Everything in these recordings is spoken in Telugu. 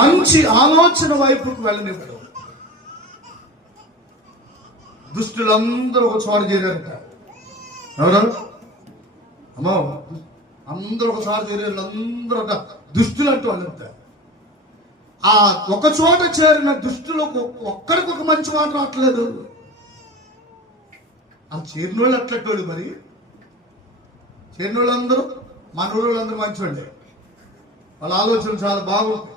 మంచి ఆలోచన వైపుకు వెళ్ళనివ్వడు. దుష్టులందరూ ఒక చోట చేరారట. ఎవరు అమ్మో, అందరూ ఒకసారి చేరారు. అందరూ దుష్టులు అంటూ వాళ్ళంతా. ఆ ఒక చోట చేరిన దుష్టులకు ఒక్కడికొక మంచి మాట రావట్లేదు. ఆ చేరిన వాళ్ళు అట్లట్టోళ్ళు. మరి చేరిన వాళ్ళందరూ మన ఊళ్ళందరూ మంచివాళ్ళే. వాళ్ళ ఆలోచన చాలా బాగుంది.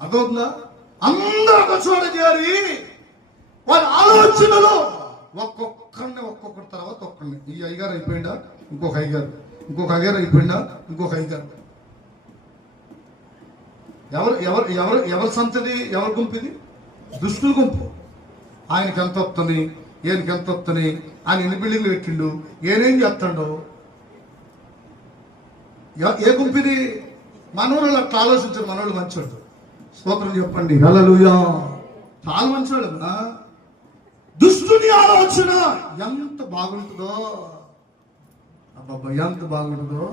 అర్థవుతుందా? అందరూ ఒక చోట చేరి వాళ్ళ ఆలోచనలో ఒక్కొక్కరి తర్వాత ఒక్కరిని, ఈ అయ్యగారు అయిపోయిందా ఇంకొక అయ్యగారు, ఇంకొక అయ్యగారు అయిపోయిందా ఇంకొక అయ్యగారు. ఎవరు ఎవరు ఎవరు ఎవరి సంతది, ఎవరి గుంపు ఇది? దుష్టుల గుంపు. ఆయనకి ఎంత వస్తుంది, ఈయనకి ఎంత వస్తుంది, ఆయన ఎన్ని బిల్డింగ్లు పెట్టిండు, ఏనేం చేస్తాడో. ఏ గుంపు ఇది? మనోళ్ళు అట్లా ఆలోచించారు. మనోళ్ళు మంచోళ్ళు. స్తోత్రం చెప్పండి. హల్లెలూయా. చాలా మంచివాళ్ళమ్మా. దుష్టుని ఆలోచన ఎంత బాగుంటుందో, అబ్బాబ్బా ఎంత బాగుంటుందో.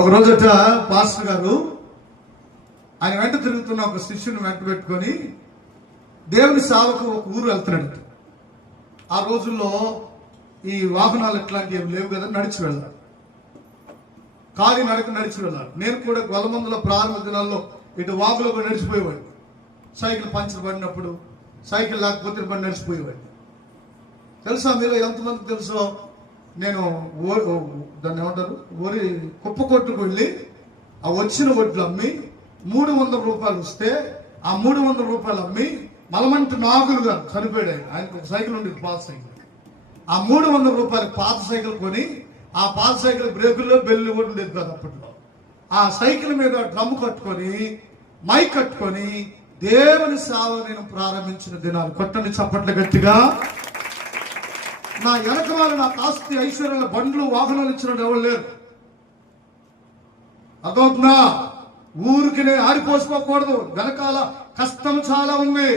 ఒక రోజట పాస్టర్ గారు ఆయన వెంట తిరుగుతున్న ఒక శిష్యుని వెంట పెట్టుకొని దేవుని సేవకు ఒక ఊరు వెళ్తున్నాడు. ఆ రోజుల్లో ఈ వాహనాలు ఎట్లాంటివి ఏమి లేవు కదా, నడిచి వెళ్ళాలి. కాలి నడక నడిచి వెళ్ళాలి. నేను కూడా గొల్లమందులో ప్రారంభ దినాల్లో ఇటు వాగులో కూడా నడిచిపోయేవాడు. సైకిల్ పంచర్ పడినప్పుడు, సైకిల్ లేకపోతే పడి నడిచిపోయేవాడు. తెలుసా మీరు ఎంతమందికి తెలుసో, నేను దాన్ని ఏమంటారు, వరి కుప్ప కొట్టుకు వెళ్ళి ఆ వచ్చిన వడ్లు అమ్మి 300 రూపాయలు వస్తే ఆ 300 రూపాయలు అమ్మి మలమంటి నాగులు గారు చనిపోయాడు. ఆయనకు ఒక సైకిల్ ఉండేది, పాత సైకిల్. ఆ 300 రూపాయలు పాత సైకిల్ కొని, ఆ పాత సైకిల్ బ్రేకుల్లో బెల్లు కూడా ఉండేది కాదు అప్పట్లో. ఆ సైకిల్ మీద డ్రమ్ కట్టుకొని, మైక్ కట్టుకొని దేవుని సేవ నేను ప్రారంభించిన దినాలు. కొట్టండి చప్పట్లు గట్టిగా. నా వెనక వాళ్ళు నాకు ఆస్తి ఐశ్వర్యాల బండ్లు వాహనాలు ఇచ్చిన ఎవరు లేరు. అర్థమవుతుందా? ఊరికి నేను ఆడిపోసుకోకూడదు. వెనకాల కష్టం చాలా ఉంది,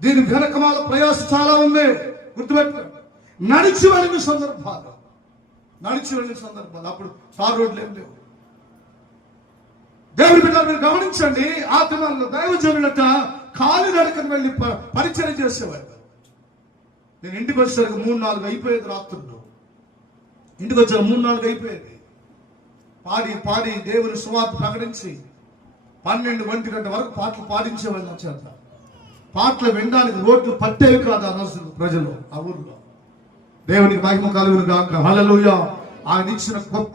దీని వెనకమాల ప్రయాస చాలా ఉంది. గుర్తుపెట్టు. నడిచి వెళ్ళిన సందర్భాలు, అప్పుడు సార్ రోడ్లు ఏం లేవు. దేవుని బిడ్డలు మీరు గమనించండి. ఆ దినాల్లో దైవజనులట కాలి నడకను వెళ్ళి పరిచయం చేసేవారు. నేను ఇంటికి వచ్చేసరికి 3-4 అయిపోయేది. రాత్రుల్లో ఇంటికి వచ్చారు 3-4 అయిపోయేది. పాడి దేవుని సువార్త ప్రకటించి 12-1 గంట వరకు పాటలు పాడించేవాళ్ళు. నా చేత పాటలు వినడానికి రోడ్లు పట్టేవి కాదు ఆ రోజు ప్రజలు ఆ ఊర్లో. దేవునికి మహిమ కలుగును గాక. హల్లెలూయా. ఆయన ఇచ్చిన గొప్ప